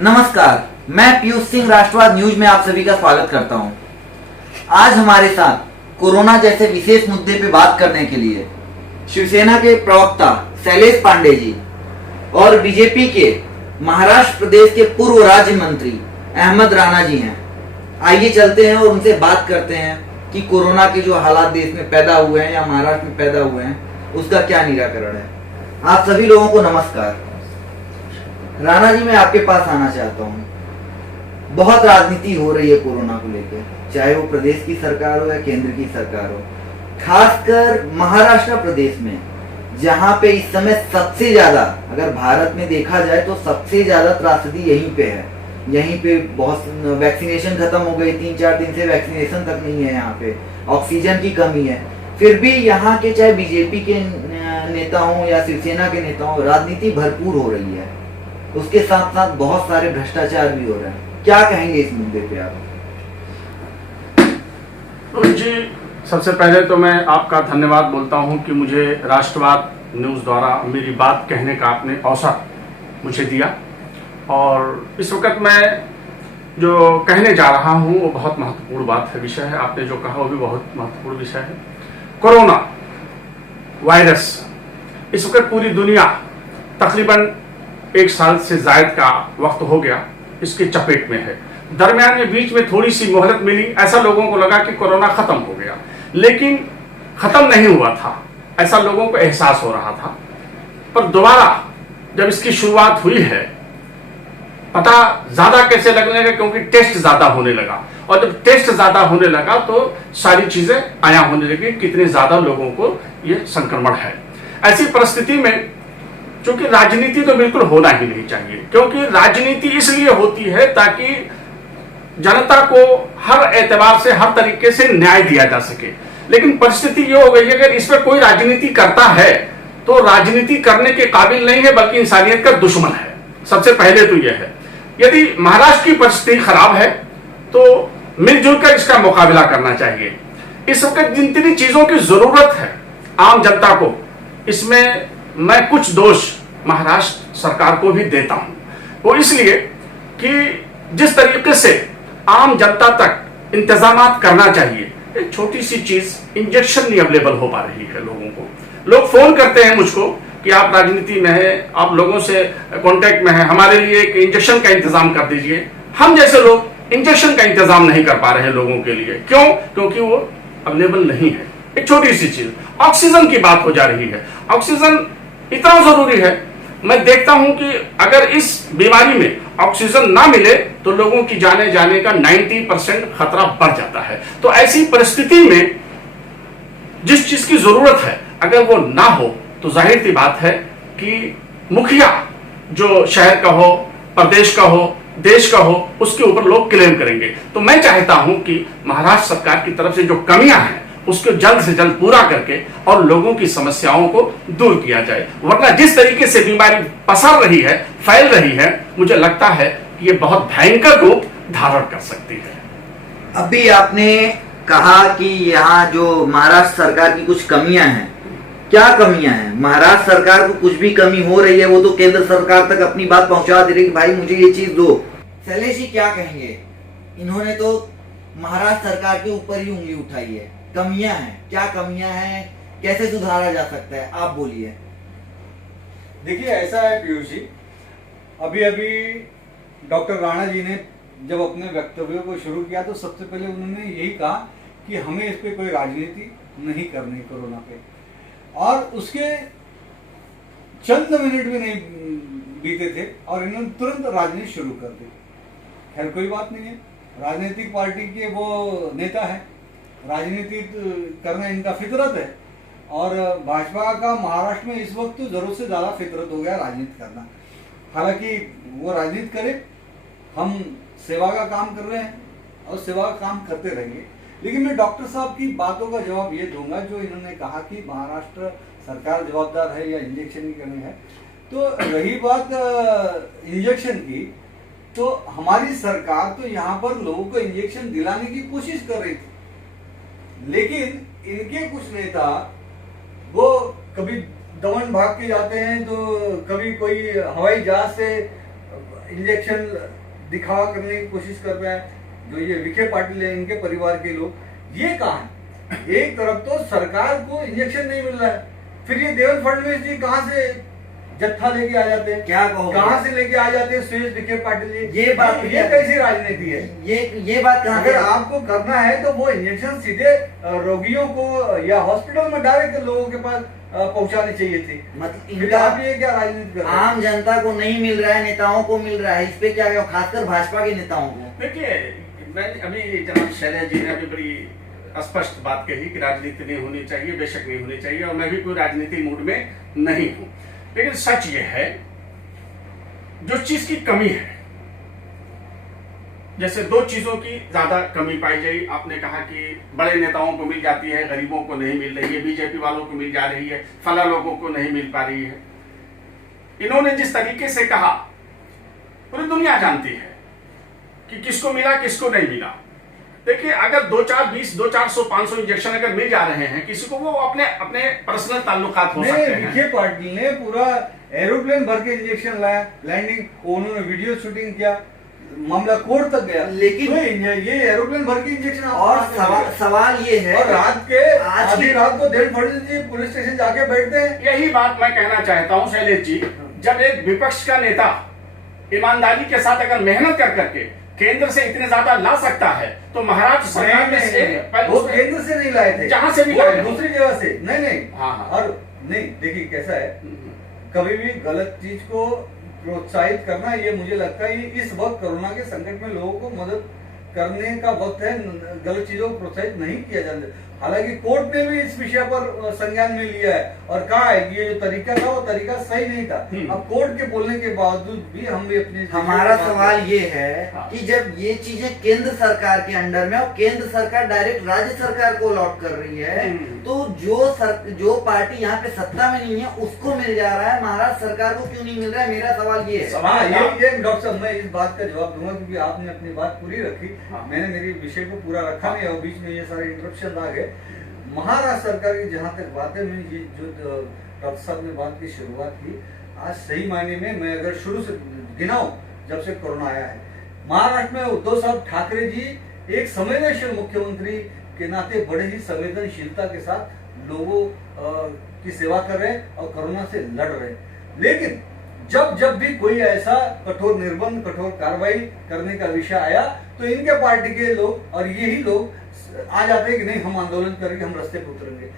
नमस्कार, मैं पीयूष सिंह राष्ट्रवाद न्यूज में आप सभी का स्वागत करता हूं। आज हमारे साथ कोरोना जैसे विशेष मुद्दे पे बात करने के लिए शिवसेना के प्रवक्ता शैलेश पांडे जी और बीजेपी के महाराष्ट्र प्रदेश के पूर्व राज्य मंत्री अहमद राणा जी हैं। आइए चलते हैं और उनसे बात करते हैं कि कोरोना के जो हालात देश में पैदा हुए हैं या महाराष्ट्र में पैदा हुए हैं उसका क्या निराकरण है। आप सभी लोगों को नमस्कार। राणा जी, मैं आपके पास आना चाहता हूँ। बहुत राजनीति हो रही है कोरोना को लेकर, चाहे वो प्रदेश की सरकार हो या केंद्र की सरकार हो। खासकर महाराष्ट्र प्रदेश में, जहाँ पे इस समय सबसे ज्यादा, अगर भारत में देखा जाए तो सबसे ज्यादा त्रासदी यहीं पे है। यहीं पे बहुत वैक्सीनेशन खत्म हो गई, 3-4 दिन से वैक्सीनेशन तक नहीं है। यहाँ पे ऑक्सीजन की कमी है। फिर भी यहाँ के चाहे बीजेपी के नेता हो या शिवसेना के नेता हो, राजनीति भरपूर हो रही है। उसके साथ साथ बहुत सारे भ्रष्टाचार भी हो रहे हैं। क्या कहेंगे इस मुद्दे पे आप? जी, सबसे पहले तो मैं आपका धन्यवाद बोलता हूं कि मुझे राष्ट्रवाद न्यूज़ द्वारा मेरी बात कहने का आपने अवसर मुझे दिया। और इस वक्त मैं जो कहने जा रहा हूं वो बहुत महत्वपूर्ण बात है, विषय है। आपने जो कहा वो भी बहुत महत्वपूर्ण विषय है। कोरोना वायरस इस वक्त पूरी दुनिया तकरीबन 1 साल से जायद का वक्त हो गया इसके चपेट में है। दरमियान में बीच में थोड़ी सी मोहलत मिली, ऐसा लोगों को लगा कि कोरोना खत्म हो गया, लेकिन खत्म नहीं हुआ था, ऐसा लोगों को एहसास हो रहा था। पर दोबारा जब इसकी शुरुआत हुई है, पता ज्यादा कैसे लगने लगा, क्योंकि टेस्ट ज्यादा होने लगा। और जब टेस्ट ज्यादा होने लगा तो सारी चीजें आया होने लगी, कितने ज्यादा लोगों को यह संक्रमण है। ऐसी परिस्थिति में क्योंकि राजनीति तो बिल्कुल होना ही नहीं चाहिए, क्योंकि राजनीति इसलिए होती है ताकि जनता को हर एतबार से, हर तरीके से न्याय दिया जा सके। लेकिन परिस्थिति ये हो गई है, अगर इस पर कोई राजनीति करता है तो राजनीति करने के काबिल नहीं है, बल्कि इंसानियत का दुश्मन है। सबसे पहले तो यह है, यदि महाराष्ट्र की परिस्थिति खराब है तो मिलजुल कर इसका मुकाबला करना चाहिए। इस वक्त जितनी चीजों की जरूरत है आम जनता को, इसमें मैं कुछ दोष महाराष्ट्र सरकार को भी देता हूं। वो इसलिए कि जिस तरीके से आम जनता तक इंतजामात करना चाहिए, एक छोटी सी चीज इंजेक्शन नहीं अवेलेबल हो पा रही है लोगों को। लोग फोन करते हैं मुझको कि आप राजनीति में हैं, आप लोगों से कांटेक्ट में हैं, हमारे लिए एक इंजेक्शन का इंतजाम कर दीजिए। हम जैसे लोग इंजेक्शन का इंतजाम नहीं कर पा रहे हैं लोगों के लिए। क्यों? क्योंकि वो अवेलेबल नहीं है। एक छोटी सी चीज, ऑक्सीजन की बात हो जा रही है। ऑक्सीजन इतना जरूरी है। मैं देखता हूं कि अगर इस बीमारी में ऑक्सीजन ना मिले तो लोगों की जाने जाने का 90% खतरा बढ़ जाता है। तो ऐसी परिस्थिति में जिस चीज की जरूरत है अगर वो ना हो तो जाहिर सी बात है कि मुखिया जो शहर का हो, प्रदेश का हो, देश का हो, उसके ऊपर लोग क्लेम करेंगे। तो मैं चाहता हूं कि महाराष्ट्र सरकार की तरफ से जो कमियां हैं उसको जल्द से जल्द पूरा करके और लोगों की समस्याओं को दूर किया जाए। वरना जिस तरीके से बीमारी पसर रही है, फैल रही है, मुझे लगता है कि ये बहुत भयंकर रूप धारण कर सकती है। अभी आपने कहा कि यहाँ जो महाराष्ट्र सरकार की कुछ कमियां हैं। क्या कमियां हैं? महाराष्ट्र सरकार को कुछ भी कमी हो रही है वो तो केंद्र सरकार तक अपनी बात पहुंचा दे रही कि भाई मुझे ये चीज दो। शैलेश जी क्या कहेंगे? इन्होंने तो महाराष्ट्र सरकार के ऊपर ही उंगली उठाई है। कमियां हैं, क्या कमियां हैं, कैसे सुधारा जा सकता है, आप बोलिए। देखिए, ऐसा है पीयूष जी, अभी अभी डॉक्टर राणा जी ने जब अपने वक्तव्यों को शुरू किया तो सबसे पहले उन्होंने यही कहा कि हमें इस पे कोई राजनीति नहीं करनी कोरोना पे। और उसके चंद मिनट भी नहीं बीते थे और इन्होंने तुरंत राजनीति शुरू कर दी। खैर कोई बात नहीं है, राजनीतिक पार्टी के वो नेता है, राजनीति करना इनका फितरत है। और भाजपा का महाराष्ट्र में इस वक्त तो जरूरत से ज्यादा फितरत हो गया राजनीति करना। हालांकि वो राजनीति करे, हम सेवा का काम कर रहे हैं और सेवा का काम करते रहेंगे। लेकिन मैं डॉक्टर साहब की बातों का जवाब ये दूंगा जो इन्होंने कहा कि महाराष्ट्र सरकार जवाबदार है या इंजेक्शन की कमी है। तो रही बात इंजेक्शन की, तो हमारी सरकार तो यहाँ पर लोगों को इंजेक्शन दिलाने की कोशिश कर रही थी, लेकिन इनके कुछ नेता वो कभी दमन भाग के जाते हैं, तो कभी कोई हवाई जहाज से इंजेक्शन दिखावा करने की कोशिश कर रहा है, जो ये विखे पाटिल है इनके परिवार के लोग, ये कहाँ है? एक तरफ तो सरकार को इंजेक्शन नहीं मिल रहा है, फिर ये देवेंद्र फडणवीस जी कहाँ से जत्था लेके आ जाते हैं, क्या कहोगे? कहाँ से लेके आ जाते हैं सुरेश विखे पाटिल जी? ये बात ये कैसी राजनीति है? ये बात कहाँ अगर से? आपको करना है तो वो इंजेक्शन सीधे रोगियों को या हॉस्पिटल में डायरेक्ट लोगों के पास पहुंचानी चाहिए थी। मतलब फिर इनका आप ये क्या राजनीति कर रहे हैं? आम जनता को नहीं मिल रहा है, नेताओं को मिल रहा है, इस पे क्या कहो, खासकर भाजपा के नेताओं को? देखिए, मैं अभी जनाब शैलेश जी ने अभी बड़ी स्पष्ट बात कही कि राजनीति नहीं होनी चाहिए, बेशक नहीं होनी चाहिए, और मैं भी कोई राजनीति मूड में नहीं हूं। लेकिन सच ये है, जो चीज की कमी है, जैसे दो चीजों की ज्यादा कमी पाई गई। आपने कहा कि बड़े नेताओं को मिल जाती है, गरीबों को नहीं मिल रही है, बीजेपी वालों को मिल जा रही है, फला लोगों को नहीं मिल पा रही है। इन्होंने जिस तरीके से कहा, पूरी दुनिया जानती है कि किसको मिला किसको नहीं मिला। देखिए, अगर 2-4-20, 200-400, 500 इंजेक्शन अगर मिल जा रहे हैं किसी को, वो अपने अपने पर्सनल ताल्लुकात हो सकते हैं। विखे पाटिल ने पूरा एरोप्लेन भर के इंजेक्शन लाया, लैंडिंग उन्होंने वीडियो शूटिंग किया, मामला कोर्ट तक गया। लेकिन तो ये एरोप्लेन भर के इंजेक्शन और सवाल ये है, और रात के आज आधी की रात को देवेंद्र फडणवीस जी पुलिस स्टेशन जाके बैठते हैं। यही बात मैं कहना चाहता हूं शैलेश जी, जब एक विपक्ष का नेता ईमानदारी के साथ अगर मेहनत कर करके केंद्र से इतने ज्यादा ला सकता है, तो महाराष्ट्र सरकार में से वो केंद्र से नहीं लाए थे, जहां से भी वो लाए थे। दूसरी जगह से। नहीं हाँ, हाँ। और नहीं, देखिए कैसा है, कभी भी गलत चीज को प्रोत्साहित करना, ये मुझे लगता है ये इस वक्त कोरोना के संकट में लोगों को मदद करने का वक्त है, गलत चीजों को प्रोत्साहित नहीं किया जाता। हालांकि कोर्ट ने भी इस विषय पर संज्ञान में लिया है और कहा है कि ये जो तरीका था वो तरीका सही नहीं था। अब कोर्ट के बोलने के बावजूद भी हम भी अपनी हमारा सवाल ये है हाँ। कि जब ये चीजें केंद्र सरकार के अंडर में और केंद्र सरकार डायरेक्ट राज्य सरकार को अलॉट कर रही है, तो जो पार्टी यहाँ पे सत्ता में नहीं है उसको मिल जा रहा है, महाराष्ट्र सरकार को क्यों नहीं मिल रहा है? मेरा सवाल ये है। हाँ, ये डॉक्टर साहब, मैं इस बात का जवाब दूंगा क्योंकि आपने अपनी बात पूरी रखी, मैंने मेरी विषय को पूरा रखा नहीं और बीच में ये सारे इंटरप्शन आ गए। महाराष्ट्र सरकार की जहां तक बातें, में ये जो डॉक्टर साहब ने बात की शुरुआत की, आज सही मायने में मैं अगर शुरू से गिनाऊं जब से कोरोना आया है, महाराष्ट्र में उद्धव साहब ठाकरे जी एक संवेदनशील मुख्यमंत्री के नाते बड़े ही संवेदनशीलता के साथ लोगों की सेवा कर रहे हैं और कोरोना से लड़ रहे हैं। लेकिन जब भी कोई ऐसा कठोर निर्बंध, कठोर कार्रवाई करने का विषय आया, तो इनके पार्टी के लोग और यही लोग आ जाते हैं कि नहीं, हम आंदोलन करेंगे, हम रास्ते पर उतरेंगे।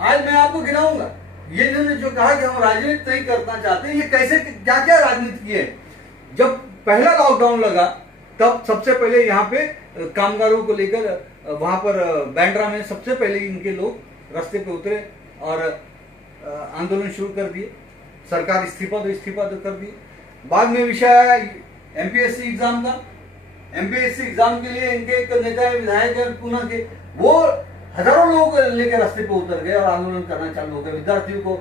आज मैं आपको गिनाऊंगा, ये इन्होंने जो कहा कि हम राजनीति नहीं करना चाहते, ये कैसे क्या क्या राजनीति की है। जब पहला लॉकडाउन लगा तब सबसे पहले यहाँ पे कामगारों को लेकर वहां पर बैंड्रा में सबसे पहले इनके लोग रास्ते पे उतरे और आंदोलन शुरू कर दिए। सरकार इस्तीफा तो कर दी। बाद में विषय आया एमपीएससी एग्जाम का। एमपीएससी एग्जाम के लिए इनके एक नेता विधायक है पुणे के, वो हजारों लोगों को लेकर रास्ते पे उतर गए और आंदोलन करना चालू हो गया। विद्यार्थियों को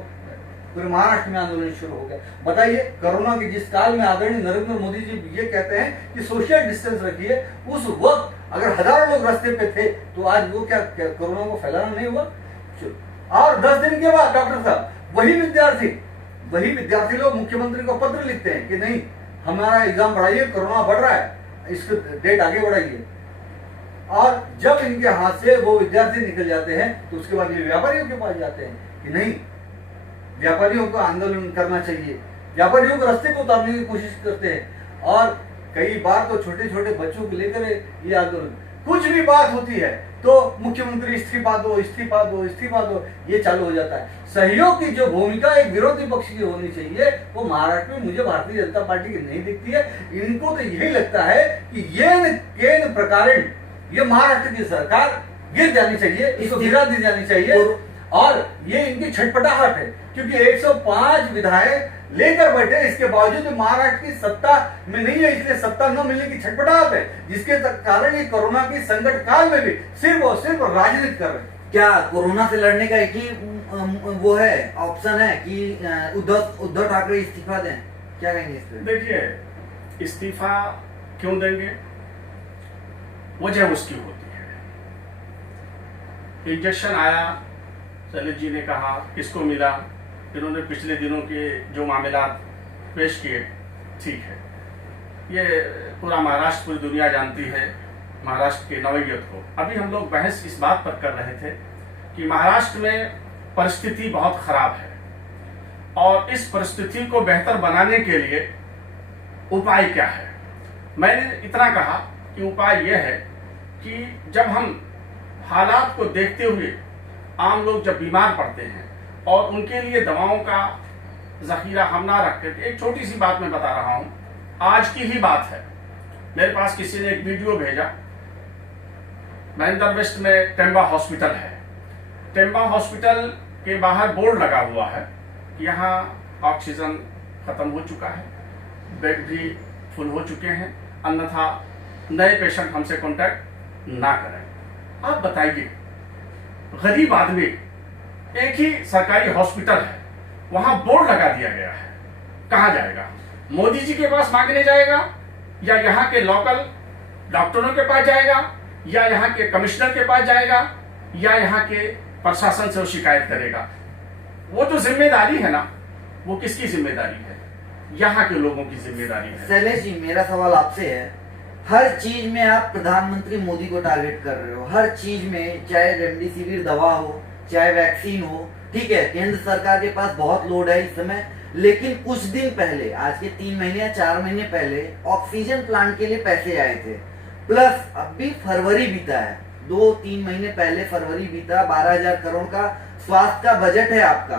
पूरे महाराष्ट्र में आंदोलन शुरू हो गया। बताइए, कोरोना के जिस काल में आदरणीय नरेंद्र मोदी जी ये कहते हैं कि सोशल डिस्टेंस रखिए, उस वक्त अगर हजारों लोग रास्ते पे थे तो आज वो क्या कोरोना को फैलाना नहीं हुआ? और 10 दिन के बाद डॉक्टर साहब वही विद्यार्थी लोग मुख्यमंत्री को पत्र लिखते हैं कि नहीं, हमारा एग्जाम बढ़ाइए, कोरोना बढ़ रहा है, इसको डेट आगे बढ़ाइए। और जब इनके हाथ से वो विद्यार्थी निकल जाते हैं तो उसके बाद ये व्यापारियों के पास जाते हैं कि नहीं, व्यापारियों को आंदोलन करना चाहिए, व्यापारियों को रास्ते को उतारने की कोशिश करते हैं। और कई बार तो छोटे छोटे बच्चों को लेकर ये आंदोलन, कुछ भी बात होती है तो मुख्यमंत्री इस्तीफा दो, ये चालू हो जाता है। सहयोग की जो भूमिका एक विरोधी पक्ष की होनी चाहिए वो महाराष्ट्र में मुझे भारतीय जनता पार्टी की नहीं दिखती है। इनको तो यही लगता है कि ये प्रकारेण ये महाराष्ट्र की सरकार गिर जानी चाहिए, इसको गिरा दी जानी चाहिए। और ये इनकी छटपटाहट है क्योंकि 105 विधायक लेकर बैठे, इसके बावजूद महाराष्ट्र की सत्ता में नहीं है, इसलिए सत्ता न मिलने की छटपटाहट है, जिसके कारण ये कोरोना की संकट काल में भी सिर्फ और सिर्फ राजनीति कर रहे हैं। क्या कोरोना से लड़ने का एक ही वो है, ऑप्शन है कि उद्धव ठाकरे इस्तीफा दें? क्या कहेंगे इस पे? देखिए, इस्तीफा क्यों देंगे, वजह उसकी होती है। इंजेक्शन आया, शैलेश जी ने कहा किसको मिला, इन्होंने पिछले दिनों के जो मामला पेश किए, ठीक है, ये पूरा महाराष्ट्र, पूरी दुनिया जानती है महाराष्ट्र की नौयत को। अभी हम लोग बहस इस बात पर कर रहे थे कि महाराष्ट्र में परिस्थिति बहुत खराब है और इस परिस्थिति को बेहतर बनाने के लिए उपाय क्या है। मैंने इतना कहा कि उपाय यह है कि जब हम हालात को देखते हुए आम लोग जब बीमार पड़ते हैं और उनके लिए दवाओं का जखीरा हम ना रख करके, एक छोटी सी बात मैं बता रहा हूं, आज की ही बात है। मेरे पास किसी ने एक वीडियो भेजा, महेंद्र वेस्ट में टेम्बा हॉस्पिटल है। टेम्बा हॉस्पिटल के बाहर बोर्ड लगा हुआ है कि यहाँ ऑक्सीजन खत्म हो चुका है, बेड भी फुल हो चुके हैं, अन्यथा नए पेशेंट हमसे कांटेक्ट ना करें। आप बताइए, गरीब आदमी, एक ही सरकारी हॉस्पिटल है, वहां बोर्ड लगा दिया गया है, कहां जाएगा? मोदी जी के पास मांगने जाएगा, या यहाँ के लोकल डॉक्टरों के पास जाएगा, या यहाँ के कमिश्नर के पास जाएगा, या यहाँ के प्रशासन से वो शिकायत करेगा? वो जो जिम्मेदारी है ना, वो किसकी जिम्मेदारी है? यहाँ के लोगों की जिम्मेदारी है। शैलेश जी, मेरा सवाल आपसे है, हर चीज में आप प्रधानमंत्री मोदी को टारगेट कर रहे हो, हर चीज में, चाहे रेमडेसिविर दवा हो, चाहे वैक्सीन हो, ठीक है, केंद्र सरकार के पास बहुत लोड है इस समय, लेकिन कुछ दिन पहले, आज के 3 महीने या 4 महीने पहले ऑक्सीजन प्लांट के लिए पैसे आए थे, प्लस अभी फरवरी बीता है, 2-3 महीने पहले फरवरी बीता, 12,000 करोड़ का स्वास्थ्य का बजट है आपका।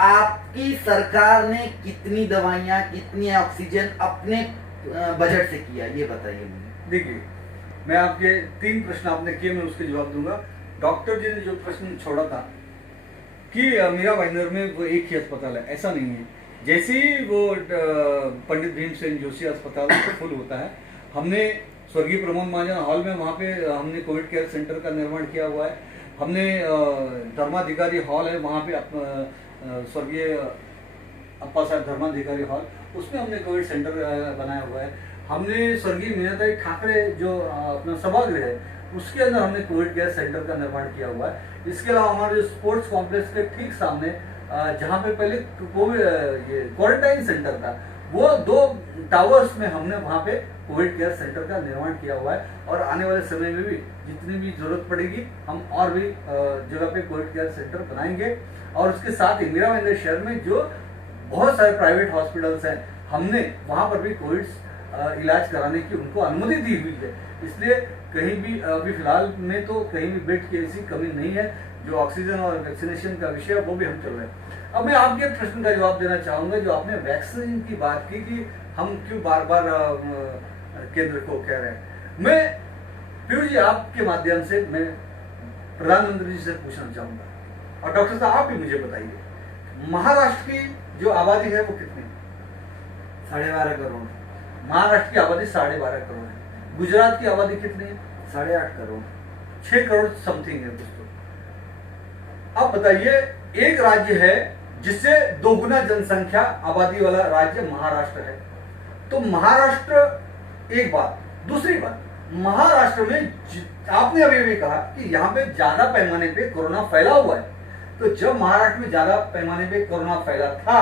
आपकी सरकार ने कितनी दवाइयां, कितनी ऑक्सीजन अपने बजट से किया, ये बताइए मुझे। देखिए, मैं आपके 3 प्रश्न आपने किए, मैं उसके जवाब दूंगा। डॉक्टर जी ने जो प्रश्न छोड़ा था कि मीरा भाईंदर में वो एक ही अस्पताल है, ऐसा नहीं है। जैसे ही वो पंडित भीमसेन जोशी अस्पताल फुल होता है, हमने स्वर्गीय प्रमोद महाजन हॉल में, वहाँ पे हमने कोविड केयर सेंटर का निर्माण किया हुआ है। हमने धर्माधिकारी हॉल है, वहाँ पे स्वर्गीय अप्पा साहब धर्माधिकारी हॉल, उसमें हमने कोविड सेंटर बनाया हुआ है। हमने स्वर्गीय मीनाताई ठाकरे जो अपना सभागृह है, उसके अंदर हमने कोविड केयर सेंटर का निर्माण किया हुआ है। इसके अलावा हमारे जो स्पोर्ट्स कॉम्प्लेक्स के ठीक सामने, जहाँ पे पहले कोविड ये क्वारंटाइन सेंटर था, वो 2 टावर्स में हमने वहाँ पे कोविड केयर सेंटर का निर्माण किया हुआ है। और आने वाले समय में भी जितनी भी जरूरत पड़ेगी, हम और भी जगह पे कोविड केयर सेंटर बनाएंगे। और उसके साथ ही मीरा भाईंदर शहर में जो बहुत सारे प्राइवेट हॉस्पिटल्स हैं, हमने वहाँ पर भी कोविड इलाज कराने की उनको अनुमति दी हुई है। इसलिए कहीं भी अभी फिलहाल में तो कहीं भी बेड की ऐसी कमी नहीं है। जो ऑक्सीजन और वैक्सीनेशन का विषय है, वो भी हम चल रहे हैं। अब मैं आपके प्रश्न का जवाब देना चाहूंगा, जो आपने वैक्सीन की बात की कि हम क्यों बार बार केंद्र को कह रहे हैं। मैं पीयूष जी, आपके माध्यम से मैं प्रधानमंत्री जी से पूछना चाहूंगा, और डॉक्टर साहब आप भी मुझे बताइए, महाराष्ट्र की जो आबादी है वो कितनी है? 12.5 करोड़। महाराष्ट्र की आबादी 12.5 करोड़ है। गुजरात की आबादी कितनी है? 8.5 करोड़। 6 करोड़ समथिंग है दोस्तों। अब बताइए, एक राज्य है जिससे 2 गुना जनसंख्या आबादी वाला राज्य महाराष्ट्र है। तो महाराष्ट्र, एक बात। दूसरी बात, महाराष्ट्र में आपने अभी भी कहा कि यहाँ पे ज्यादा पैमाने पे कोरोना फैला हुआ है। तो जब महाराष्ट्र में ज्यादा पैमाने पे कोरोना फैला था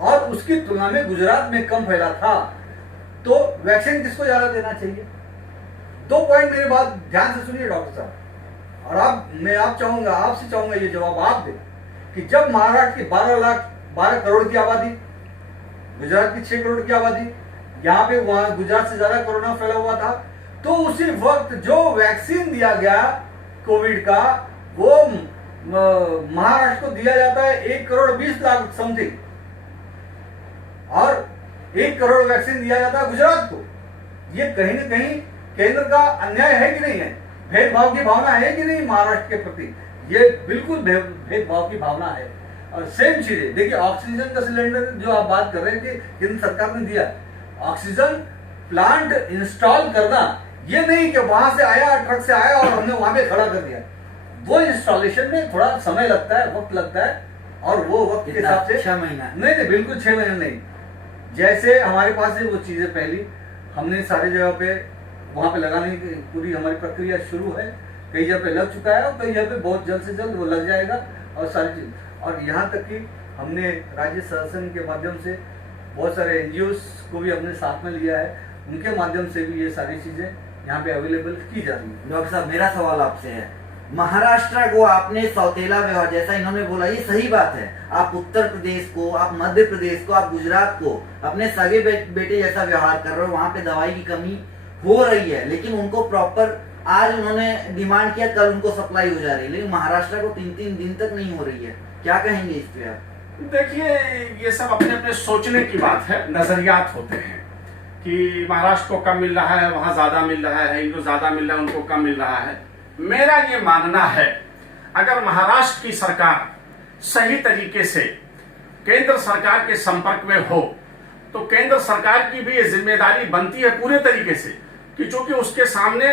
और उसकी तुलना में गुजरात में कम फैला था, तो वैक्सीन किसको ज्यादा देना चाहिए? 2 पॉइंट मेरी बात ध्यान से सुनिए डॉक्टर साहब, और मैं आपसे चाहूंगा ये जवाब आप दें कि जब महाराष्ट्र की 12 करोड़ की आबादी, गुजरात की 6 करोड़ की आबादी, यहाँ पे वहां गुजरात से ज्यादा कोरोना फैला हुआ था, तो उसी वक्त जो वैक्सीन दिया गया कोविड का, वो महाराष्ट्र को दिया जाता है 1 करोड़ 20 लाख समथिंग, और 1 करोड़ वैक्सीन दिया जाता है गुजरात को। ये कहीं ना कहीं केंद्र का अन्याय है कि नहीं है? भेदभाव की भावना है कि नहीं महाराष्ट्र के प्रति? ये बिल्कुल भेदभाव की भावना है। और सेम चीजें देखिए, ऑक्सीजन का सिलेंडर जो आप बात कर रहे थे, केंद्र सरकार ने दिया। ऑक्सीजन प्लांट इंस्टॉल करना, ये नहीं कि वहां से आया, ट्रक से आया और हमने वहां पे खड़ा कर दिया। वो इंस्टॉलेशन में थोड़ा समय लगता है, वक्त लगता है, और वो वक्त के हिसाब से 6 महीना नहीं, बिल्कुल 6 महीने नहीं। जैसे हमारे पास है वो चीजें पहली, हमने सारी जगह पे वहां पे लगाने की पूरी हमारी प्रक्रिया शुरू है। कई जगह पे लग चुका है और कई जगह पे बहुत जल्द से जल्द वो लग जाएगा, और सारी चीज। और यहाँ तक कि हमने राज्य शासन के माध्यम से बहुत सारे NGOs को भी हमने साथ में लिया है। उनके माध्यम से भी ये सारी चीजें यहाँ पे अवेलेबल की जा रही है। डॉक्टर साहब, मेरा सवाल आपसे है, महाराष्ट्र को आपने सौतेला व्यवहार, जैसा इन्होंने बोला, ये सही बात है। आप उत्तर प्रदेश को, आप मध्य प्रदेश को, आप गुजरात को अपने सगे बेटे जैसा व्यवहार कर रहे हो। वहां पे दवाई की कमी हो रही है, लेकिन उनको प्रॉपर, आज उन्होंने डिमांड किया, कल उनको सप्लाई हो जा रही है, लेकिन महाराष्ट्र को 3-3 दिन तक नहीं हो रही है। क्या कहेंगे इस पे आप? देखिए, ये सब अपने अपने सोचने की बात है, नजरियात होते हैं कि महाराष्ट्र को कम मिल रहा है, वहां ज्यादा मिल रहा है, इनको ज्यादा मिल रहा है, उनको कम मिल रहा है। मेरा ये मानना है, अगर महाराष्ट्र की सरकार सही तरीके से केंद्र सरकार के संपर्क में हो तो केंद्र सरकार की भी ये जिम्मेदारी बनती है पूरे तरीके से कि चूंकि उसके सामने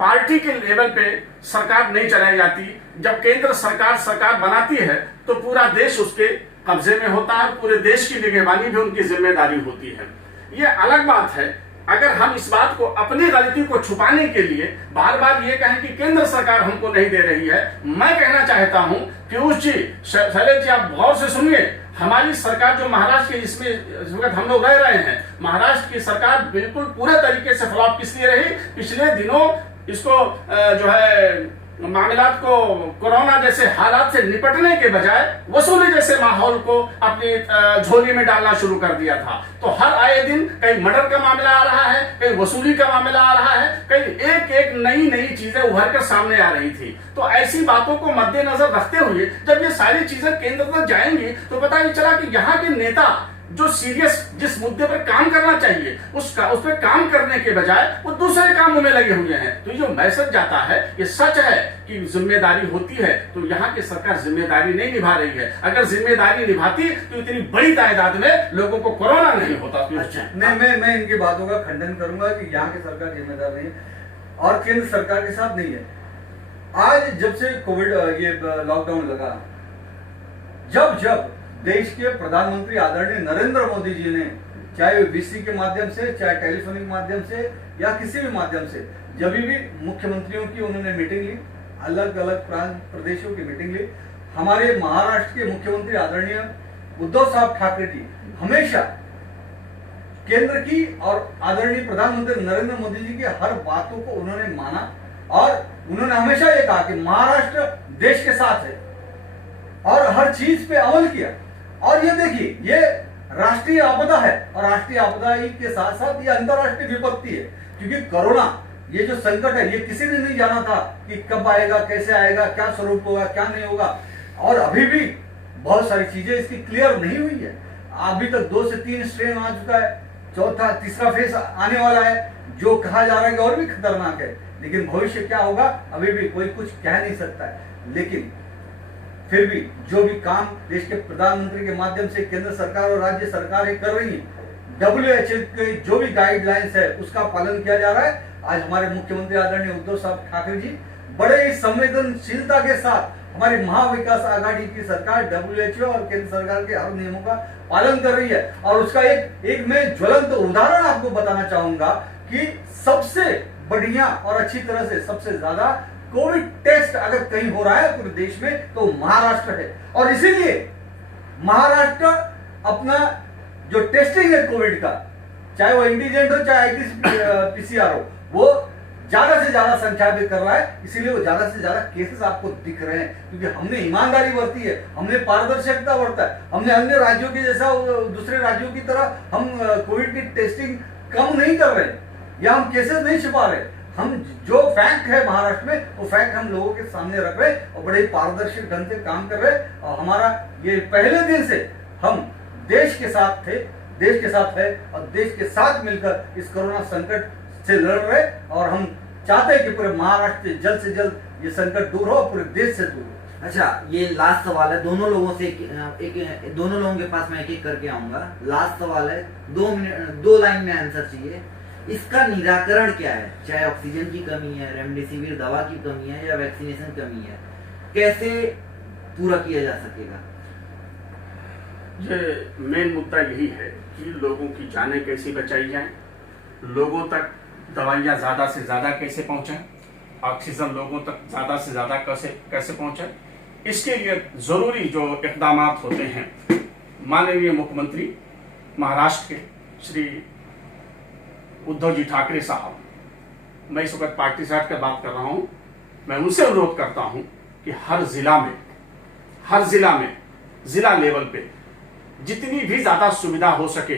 पार्टी के लेवल पे सरकार नहीं चलाई जाती। जब केंद्र सरकार बनाती है तो पूरा देश उसके कब्जे में होता है, पूरे देश की निगरानी भी उनकी जिम्मेदारी होती है। ये अलग बात है अगर हम इस बात को, अपनी गलती को छुपाने के लिए बार बार ये कहें कि केंद्र सरकार हमको नहीं दे रही है। मैं कहना चाहता हूं पीयूष जी, शैलेश जी, आप गौर से सुनिए। हमारी सरकार जो महाराष्ट्र के, जिसमें इस वक्त हम लोग रह रहे हैं, महाराष्ट्र की सरकार बिल्कुल पूरे तरीके से फ्लॉप किस लिए रही? पिछले दिनों इसको जो है मामलात को कोरोना जैसे हालात से निपटने के बजाय वसूली जैसे माहौल को अपनी झोली में डालना शुरू कर दिया था। तो हर आए दिन कहीं मर्डर का मामला आ रहा है, कहीं वसूली का मामला आ रहा है, कहीं एक एक नई चीजें उभर कर सामने आ रही थी। तो ऐसी बातों को मद्देनजर रखते हुए जब ये सारी चीजें केंद्र तक जाएंगी तो पता ही चला कि यहाँ के नेता जो सीरियस जिस मुद्दे पर काम करना चाहिए उस पर काम करने के बजाय वो दूसरे कामों में लगे हुए हैं। तो ये जो मैसेज जाता है, ये सच है कि जिम्मेदारी होती है, तो यहाँ की सरकार जिम्मेदारी नहीं निभा रही है। अगर जिम्मेदारी निभाती तो इतनी बड़ी तादाद में लोगों को कोरोना नहीं होता। अच्छा, मैं इनकी बातों का खंडन करूंगा कि यहाँ की सरकार जिम्मेदार नहीं है और केंद्र सरकार के साथ नहीं है। आज जब से कोविड ये लॉकडाउन लगा, जब देश के प्रधानमंत्री आदरणीय नरेंद्र मोदी जी ने, चाहे वीसी के माध्यम से, चाहे टेलीफोनिक माध्यम से या किसी भी माध्यम से, जब भी मुख्यमंत्रियों की उन्होंने मीटिंग ली, अलग अलग प्रदेशों की मीटिंग ली, हमारे महाराष्ट्र के मुख्यमंत्री आदरणीय उद्धव साहब ठाकरे जी हमेशा केंद्र की और आदरणीय प्रधानमंत्री नरेंद्र मोदी जी की हर बातों को उन्होंने माना और उन्होंने हमेशा ये कहा कि महाराष्ट्र देश के साथ है और हर चीज पे अमल किया। और ये देखिए, ये राष्ट्रीय आपदा है और राष्ट्रीय आपदा के साथ साथ ये अंतरराष्ट्रीय विपत्ति है, क्योंकि कोरोना ये जो संकट है, ये किसी ने नहीं जाना था कि कब आएगा, कैसे आएगा, क्या स्वरूप होगा, क्या नहीं होगा। और अभी भी बहुत सारी चीजें इसकी क्लियर नहीं हुई है। अभी तक 2 से 3 स्ट्रेन आ चुका है, चौथा तीसरा फेज आने वाला है, जो कहा जा रहा है कि और भी खतरनाक है। लेकिन भविष्य क्या होगा अभी भी कोई कुछ कह नहीं सकता है। लेकिन फिर भी जो भी काम देश के प्रधानमंत्री के माध्यम से केंद्र सरकार और राज्य सरकारें कर रही हैं, WHO के जो भी गाइडलाइंस है उसका पालन किया जा रहा है। आज हमारे मुख्यमंत्री आदरणीय उद्धव साहब ठाकरे जी बड़े ही संवेदनशीलता के साथ हमारी महाविकास आघाड़ी की सरकार WHO और केंद्र सरकार के हर नियमों का पालन कर रही है। और उसका एक मैं ज्वलंत उदाहरण आपको बताना चाहूंगा कि सबसे बढ़िया और अच्छी तरह से सबसे ज्यादा कोविड टेस्ट अगर कहीं हो रहा है पूरे देश में तो महाराष्ट्र है। और इसीलिए महाराष्ट्र अपना जो टेस्टिंग है कोविड का, चाहे वो एंटीजन हो चाहे PCR हो, वो ज्यादा से ज्यादा संख्या में कर रहा है। इसीलिए वो ज्यादा से ज्यादा केसेस आपको दिख रहे हैं, क्योंकि हमने ईमानदारी बरती है, हमने पारदर्शिता बरता है, हमने अन्य राज्यों के जैसा दूसरे राज्यों की तरह हम कोविड की टेस्टिंग कम नहीं कर रहे या हम केसेस नहीं छिपा रहे। हम जो फैक्ट है महाराष्ट्र में वो फैक्ट हम लोगों के सामने रख रहे और बड़े पारदर्शी ढंग से काम कर रहे। और हमारा ये पहले दिन से हम देश के साथ थे, देश के साथ है और देश के साथ मिलकर इस कोरोना संकट से लड़ रहे। और हम चाहते हैं कि पूरे महाराष्ट्र से जल्द ये संकट दूर हो और पूरे देश से दूर हो। अच्छा, ये लास्ट सवाल है, दोनों लोगों से दोनों लोगों के पास मैं एक करके आऊंगा। लास्ट सवाल है, 2 लाइन में आंसर चाहिए। इसका निराकरण क्या है? चाहे ऑक्सीजन की कमी है, रेमडेसिविर दवा की कमी है या वैक्सीनेशन कमी है, कैसे पूरा किया जा सकेगा? ये मेन मुद्दा यही है कि लोगों की जानें कैसे बचाई जाएं, लोगों तक दवाइयां ज्यादा से ज्यादा कैसे पहुंचाएं, ऑक्सीजन लोगों तक ज्यादा से ज्यादा कैसे पहुंचाएं। इसके लिए जरूरी जो इकदाम होते हैं, माननीय मुख्यमंत्री महाराष्ट्र के श्री उद्धव जी ठाकरे साहब, मैं इस वक्त पार्टी साइड का बात कर रहा हूं, मैं उनसे अनुरोध करता हूं कि हर जिला में जिला लेवल पे जितनी भी ज्यादा सुविधा हो सके,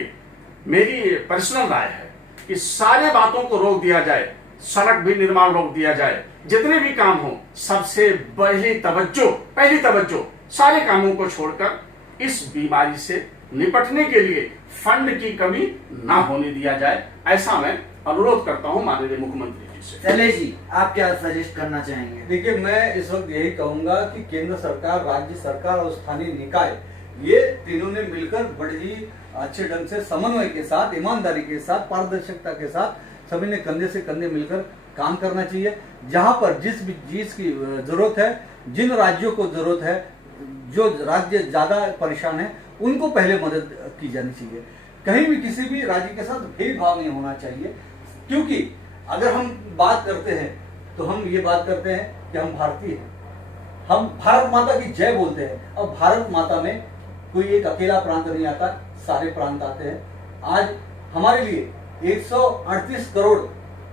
मेरी पर्सनल राय है कि सारे बातों को रोक दिया जाए, सड़क भी निर्माण रोक दिया जाए, जितने भी काम हो सबसे पहली तवज्जो सारे कामों को छोड़कर इस बीमारी से निपटने के लिए फंड की कमी ना होने दिया जाए, ऐसा मैं अनुरोध करता हूं माननीय मुख्यमंत्री जी से। शैलेश जी, आप क्या सजेस्ट करना चाहेंगे? देखिए, मैं इस वक्त यही कहूंगा कि केंद्र सरकार, राज्य सरकार और स्थानीय निकाय, ये तीनों ने मिलकर बड़े ही अच्छे ढंग से समन्वय के साथ, ईमानदारी के साथ, पारदर्शिता के साथ सभी ने कंधे से कंधे मिलकर काम करना चाहिए। जहां पर जिस भी चीज की जरूरत है, जिन राज्यों को जरूरत है, जो राज्य ज्यादा परेशान है, उनको पहले मदद की जानी चाहिए। कहीं भी किसी भी राज्य के साथ भेदभाव नहीं होना चाहिए, क्योंकि अगर हम बात करते हैं तो हम ये बात करते हैं कि हम भारतीय हैं, हम भारत माता की जय बोलते हैं। अब भारत माता में कोई एक अकेला प्रांत नहीं आता, सारे प्रांत आते हैं। आज हमारे लिए 138 करोड़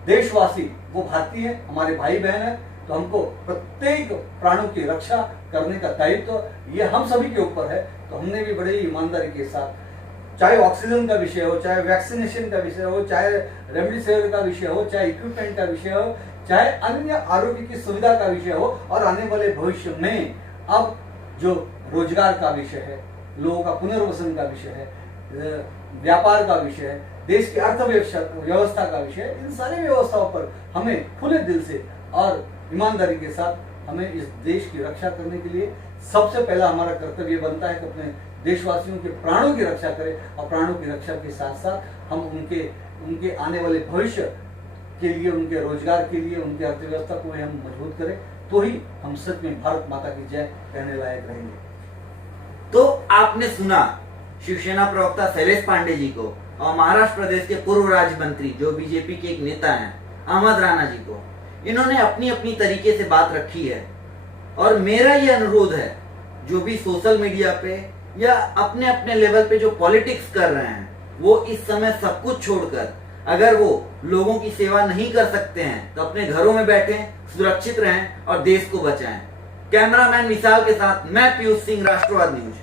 देशवासी वो भारतीय है, हमारे भाई बहन है, तो हमको प्रत्येक प्राणों की रक्षा करने का दायित्व ये हम सभी के ऊपर है। तो हमने भी बड़े ईमानदारी के साथ, चाहे ऑक्सीजन का विषय हो, चाहे वैक्सीनेशन का विषय हो, चाहे रेमडेसिविर का विषय हो, चाहे इक्विपमेंट का विषय हो, चाहे अन्य आरोग्य की सुविधा का विषय हो, और आने वाले भविष्य में अब जो रोजगार का विषय है, लोगों का पुनर्वसन का विषय है, व्यापार का विषय है, देश की अर्थव्यवस्था का विषय है, इन सारी व्यवस्थाओं पर हमें खुले दिल से और ईमानदारी के साथ हमें इस देश की रक्षा करने के लिए सबसे पहला हमारा कर्तव्य बनता है कि अपने देशवासियों के प्राणों की रक्षा करें, और प्राणों की रक्षा के साथ साथ हम उनके आने वाले भविष्य के लिए, उनके रोजगार के लिए, उनकी अर्थव्यवस्था को हम मजबूत करें, तो ही हम सच में भारत माता की जय कहने लायक रहेंगे। तो आपने सुना शिवसेना प्रवक्ता शैलेश पांडे जी को और महाराष्ट्र प्रदेश के पूर्व राज्य मंत्री जो बीजेपी के एक नेता हैं अहमद राणा जी को। इन्होंने अपनी अपनी तरीके से बात रखी है, और मेरा ये अनुरोध है, जो भी सोशल मीडिया पे या अपने अपने लेवल पे जो पॉलिटिक्स कर रहे हैं, वो इस समय सब कुछ छोड़कर, अगर वो लोगों की सेवा नहीं कर सकते हैं तो अपने घरों में बैठें, सुरक्षित रहें और देश को बचाएं। कैमरामैन विशाल के साथ मैं पीयूष सिंह, राष्ट्रवाद न्यूज।